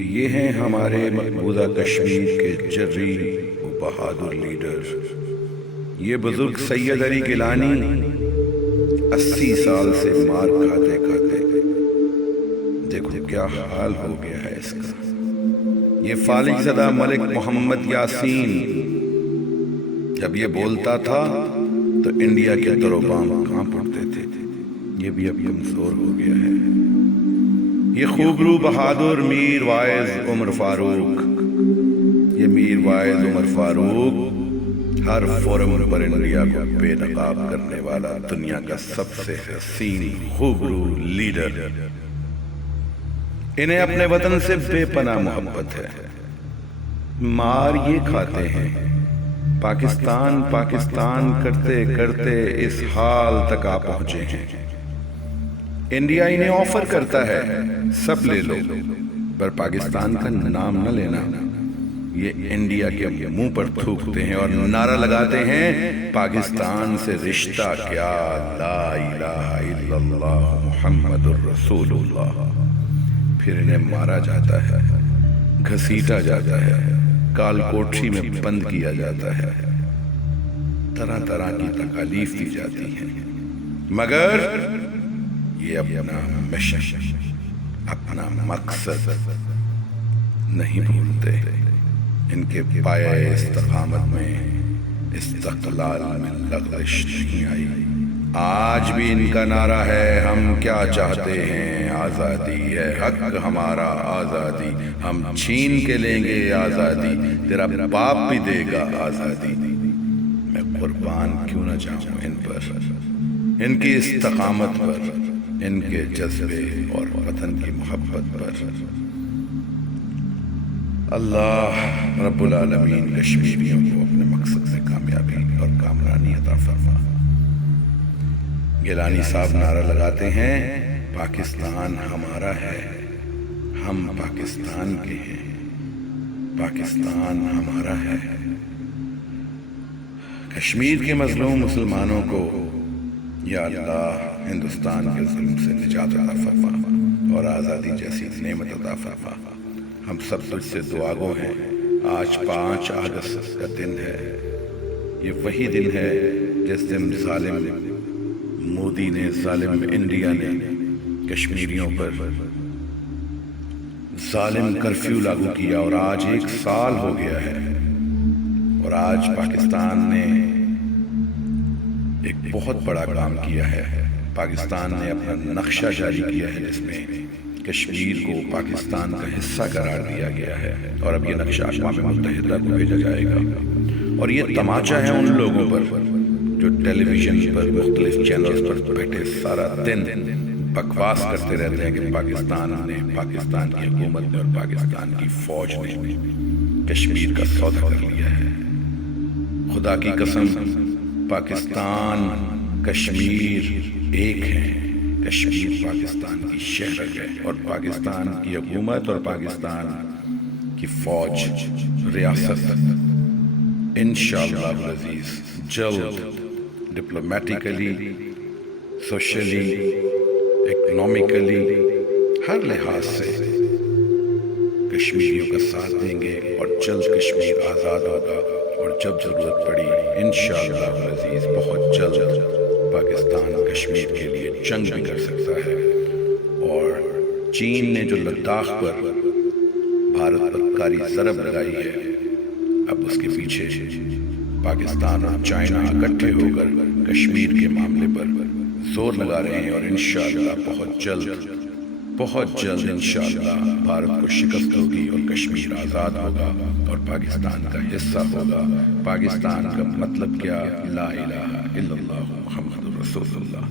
یہ ہیں ہمارے مقبوضہ کشمیر کے جری و بہادر لیڈر، یہ بزرگ سید علی گیلانی 80 سال سے مار کھاتے کھاتے دیکھو کیا حال ہو گیا ہے اس کا۔ یہ فالج زدہ ملک محمد یاسین جب یہ بولتا تھا تو انڈیا کے در و بام کانپ اٹھتے تھے، یہ بھی اب کمزور ہو گیا ہے۔ یہ خوبرو بہادر میر وائز عمر فاروق، یہ میر وائز عمر فاروق ہر فورم پر انڈیا کو بے نقاب کرنے والا دنیا کا سب سے حسین خوبرو لیڈر، انہیں اپنے وطن سے بے پناہ محبت ہے۔ مار یہ کھاتے ہیں، پاکستان پاکستان کرتے کرتے اس حال تک آ پہنچے ہیں۔ انڈیا انہیں آفر کرتا ہے سب لے لو، پر پاکستان کا نام نہ لینا۔ یہ انڈیا کے منہ پر تھوکتے ہیں اور نعرہ لگاتے ہیں پاکستان سے رشتہ کیا، لا الہ الا اللہ محمد الرسول اللہ۔ پھر انہیں مارا جاتا ہے، گھسیٹا جاتا ہے، کال کوٹری میں بند کیا جاتا ہے، طرح طرح کی تکالیف دی جاتی ہیں، مگر یہ اپنا مشن، اپنا مقصد نہیں بھولتے۔ ان کے پائے استقامت میں، استقلال میں لغزش نہیں آئی۔ آج بھی ان کا نعرہ ہے، ہم کیا چاہتے ہیں، آزادی ہے حق ہمارا، آزادی ہم چھین کے لیں گے، آزادی تیرا باپ بھی دے گا، آزادی میں قربان کیوں نہ جاؤں ان پر، ان کی استقامت پر، ان کے جذبے اور وطن کی محبت پر۔ اللہ رب العالمین کشمیریوں کو اپنے مقصد سے کامیابی اور کامرانی عطا فرما۔ گیلانی صاحب نعرہ لگاتے ہیں پاکستان ہمارا ہے، ہم پاکستان کے ہیں، پاکستان ہمارا ہے۔ کشمیر کے مظلوم مسلمانوں کو یا اللہ ہندوستان کے ظلم سے نجات عطا فرما اور آزادی جیسی نعمت عطا فرما۔ ہم سب تجھ سے دعا گو ہیں۔ آج 5 اگست کا دن ہے، یہ وہی دن ہے جس دن ظالم مودی نے، ظالم انڈیا نے کشمیریوں پر ظالم کرفیو لاگو کیا، اور آج 1 سال ہو گیا ہے، اور آج پاکستان نے ایک بہت بڑا کام کیا ہے۔ پاکستان نے اپنا نقشہ جاری کیا ہے جس میں کشمیر کو پاکستان کا حصہ قرار دیا گیا ہے، اور اب یہ نقشہ اقوام متحدہ کو بھیجا جائے گا۔ اور یہ تماچا ہے ان لوگوں پر جو ٹیلی ویژن پر مختلف چینلز پر بیٹھے سارا دن بکواس کرتے رہتے ہیں کہ پاکستان نے، پاکستان کی حکومت نے اور پاکستان کی فوج نے کشمیر کا سودا کر لیا ہے۔ خدا کی قسم، پاکستان کشمیر ایک ہے، کشمیر پاکستان کی شہر ہے، اور پاکستان کی حکومت اور پاکستان کی فوج، ریاست انشاءاللہ العزیز جلد ڈپلومیٹیکلی، سوشلی، اکنامکلی، ہر لحاظ سے کشمیریوں کا ساتھ دیں گے، اور جلد کشمیر آزاد ہوگا، اور جب ضرورت پڑی انشاءاللہ العزیز بہت جلد پاکستان کشمیر کے لیے جنگ بھی کر سکتا ہے۔ اور چین نے جو لداخ پر بھارت پر کاری ضرب لگائی ہے، اب اس کے پیچھے پاکستان اور چائنا اکٹھے ہو کر کشمیر کے معاملے پر زور لگا رہے ہیں، اور انشاءاللہ بہت جلد انشاءاللہ بھارت کو شکست ہوگی اور کشمیر آزاد ہوگا اور پاکستان کا حصہ ہوگا۔ پاکستان کا مطلب کیا، لا الہ الا اللہ محمد الرسول اللہ۔